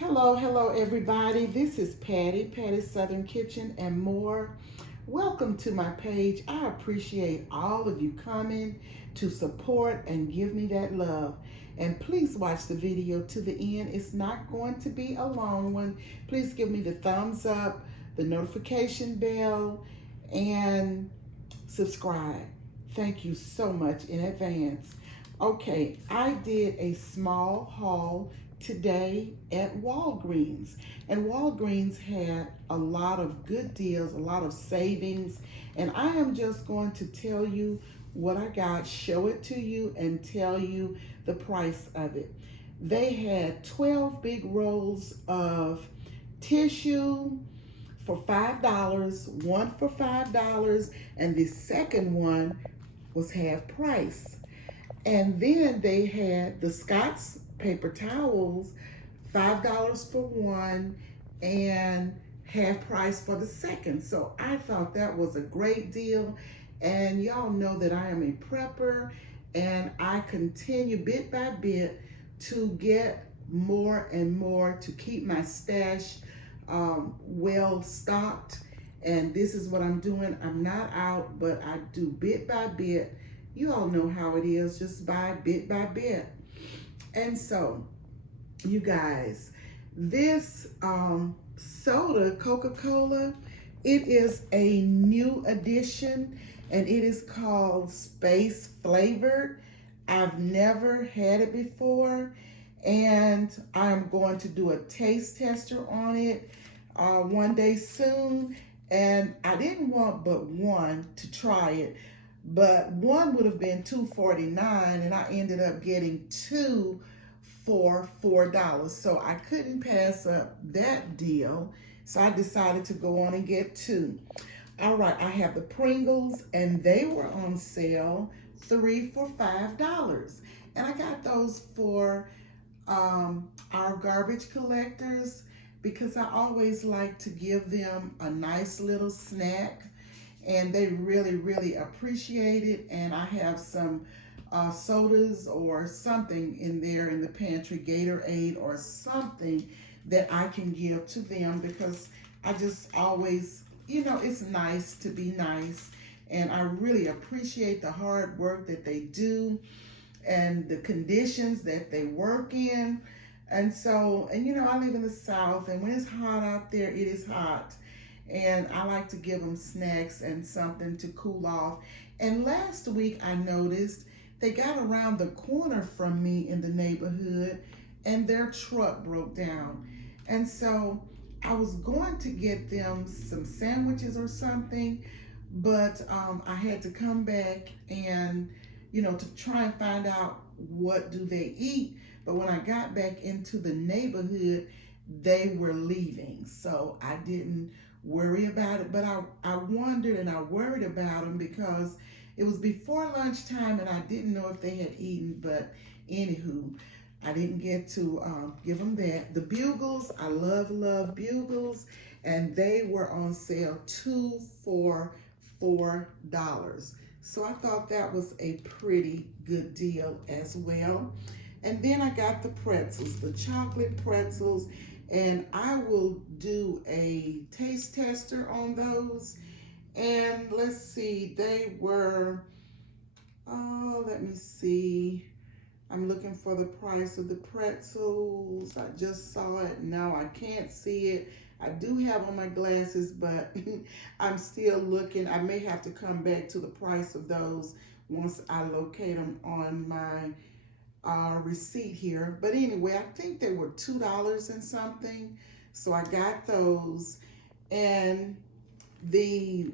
Hello everybody. This is Patty's Southern Kitchen and more. Welcome to my page. I appreciate all of you coming to support and give me that love. And please watch the video to the end. It's not going to be a long one. Please give me the thumbs up, the notification bell, and subscribe. Thank you so much in advance. Okay, I did a small haul today at Walgreens, and Walgreens had a lot of good deals, a lot of savings, and I am just going to tell you what I got, show it to you, and tell you the price of it. They had 12 big rolls of tissue for $5, one for $5, and the second one was half price. And then they had the Scott's paper towels, $5 for one and half price for the second. So I thought that was a great deal. And y'all know that I am a prepper and I continue bit by bit to get more and more to keep my stash well stocked. And this is what I'm doing. I'm not out, but I do bit by bit. You all know how it is, just buy bit by bit. And so, you guys, this soda, Coca-Cola, it is a new addition and it is called Space Flavored. I've never had it before and I'm going to do a taste tester on it one day soon. And I didn't want but one to try it, but one would have been $2.49 and I ended up getting two for $4. So I couldn't pass up that deal. So I decided to go on and get two. All right, I have the Pringles and they were on sale, three for $5. And I got those for our garbage collectors because I always like to give them a nice little snack and they really appreciate it. And I have some sodas or something in there in the pantry, Gatorade or something that I can give to them because I just always, it's nice to be nice. And I really appreciate the hard work that they do and the conditions that they work in. And so, I live in the South and when it's hot out there, it is hot. And I like to give them snacks and something to cool off. And last week I noticed they got around the corner from me in the neighborhood and their truck broke down. And so I was going to get them some sandwiches or something, but I had to come back and, to try and find out what do they eat. But when I got back into the neighborhood, they were leaving. So I didn't worry about it, but I wondered and I worried about them because it was before lunchtime and I didn't know if they had eaten, but anywho, I didn't get to give them that. The Bugles, I love Bugles, and they were on sale, two for $4. So I thought that was a pretty good deal as well. And then I got the pretzels, the chocolate pretzels, and I will do a taste tester on those. And let's see, they were, let me see. I'm looking for the price of the pretzels. I just saw it. Now I can't see it. I do have on my glasses, but I'm still looking. I may have to come back to the price of those once I locate them on my receipt here. But anyway, I think they were $2 and something. So I got those. And the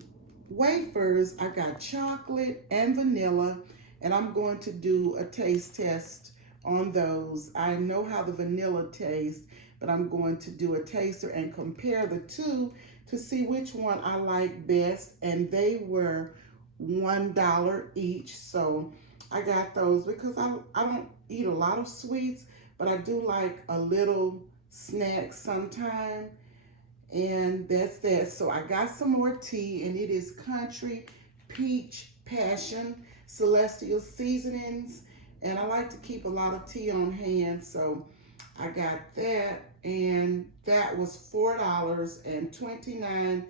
wafers, I got chocolate and vanilla. And I'm going to do a taste test on those. I know how the vanilla tastes, but I'm going to do a taster and compare the two to see which one I like best. And they were $1 each. So I got those because I don't eat a lot of sweets, but I do like a little snack sometime. And that's that. So I got some more tea, and it is Country Peach Passion Celestial Seasonings. And I like to keep a lot of tea on hand, so I got that, and that was $4.29.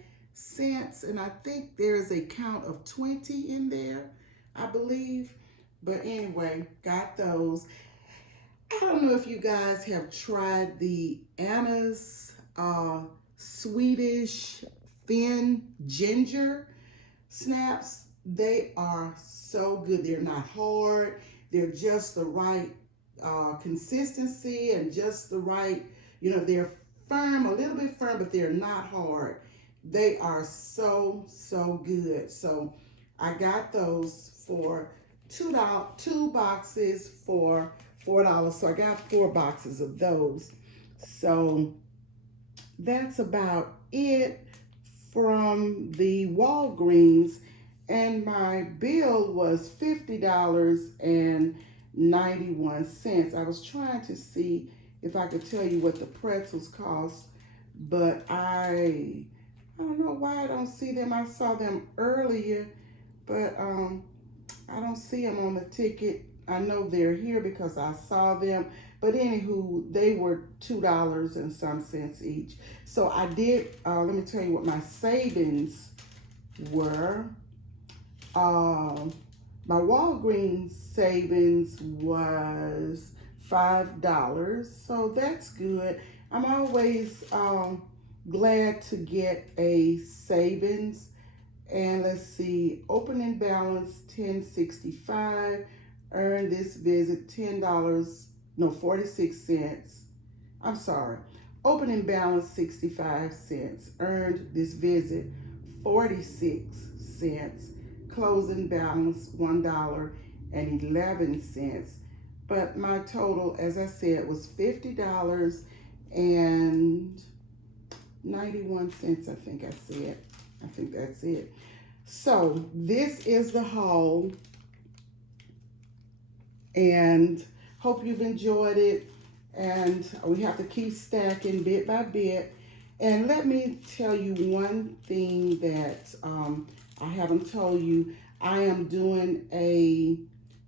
And I think there's a count of 20 in there, I believe. But anyway, got those. I don't know if you guys have tried the Anna's Swedish thin ginger snaps. They are so good. They're not hard. They're just the right consistency and just the right, they're firm, a little bit firm, but they're not hard. They are so, so good. So I got those for two boxes for $4. So I got 4 boxes of those. So that's about it from the Walgreens, and my bill was $50.91. I was trying to see if I could tell you what the pretzels cost, but I don't know why I don't see them. I saw them earlier, but I don't see them on the ticket. I know they're here because I saw them. But anywho, they were $2 and some cents each. So I did, let me tell you what my savings were. My Walgreens savings was $5. So that's good. I'm always glad to get a savings. And let's see, opening balance $10.65. Earned this visit $46. I'm sorry. Opening balance 65 cents. Earned this visit 46 cents. Closing balance $1.11. But my total, as I said, was $50.91. I think I said. I think that's it. So this is the haul, and hope you've enjoyed it. And we have to keep stacking bit by bit. And let me tell you one thing that I haven't told you. I am doing a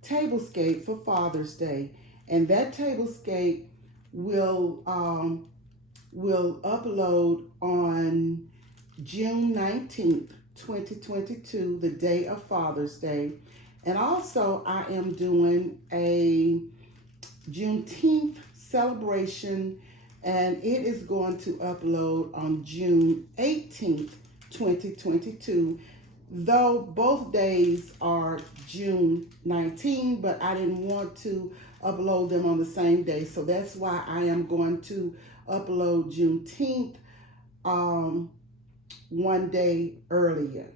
tablescape for Father's Day, and that tablescape will upload on June 19th, 2022, the day of Father's Day. And also I am doing a Juneteenth celebration, and it is going to upload on June 18th, 2022. Though both days are June 19, but I didn't want to upload them on the same day. So that's why I am going to upload Juneteenth one day earlier.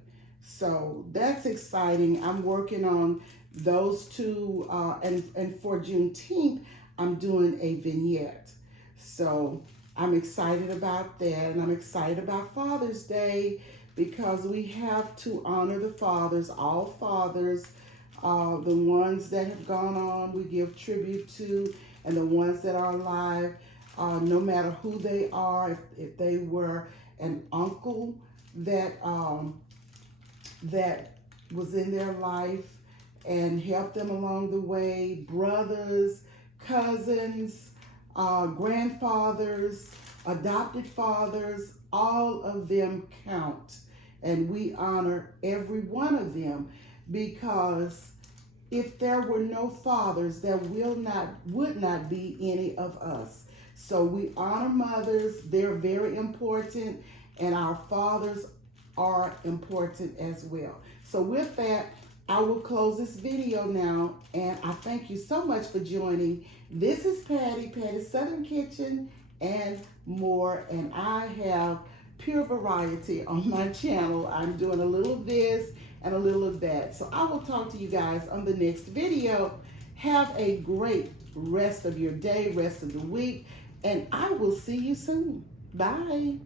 So that's exciting. I'm working on those two, and for Juneteenth, I'm doing a vignette. So I'm excited about that, and I'm excited about Father's Day because we have to honor the fathers, all fathers, the ones that have gone on, we give tribute to, and the ones that are alive, no matter who they are, if they were an uncle that that was in their life and helped them along the way, brothers, cousins, grandfathers, adopted fathers, all of them count. And we honor every one of them, because if there were no fathers, there would not be any of us. So we honor mothers. They're very important, and our fathers are important as well. So with that, I will close this video now, and I thank you so much for joining. This is Patty's Southern Kitchen and more, and I have pure variety on my channel. I'm doing a little of this and a little of that. So I will talk to you guys on the next video. Have a great rest of your day, rest of the week, and I will see you soon. Bye.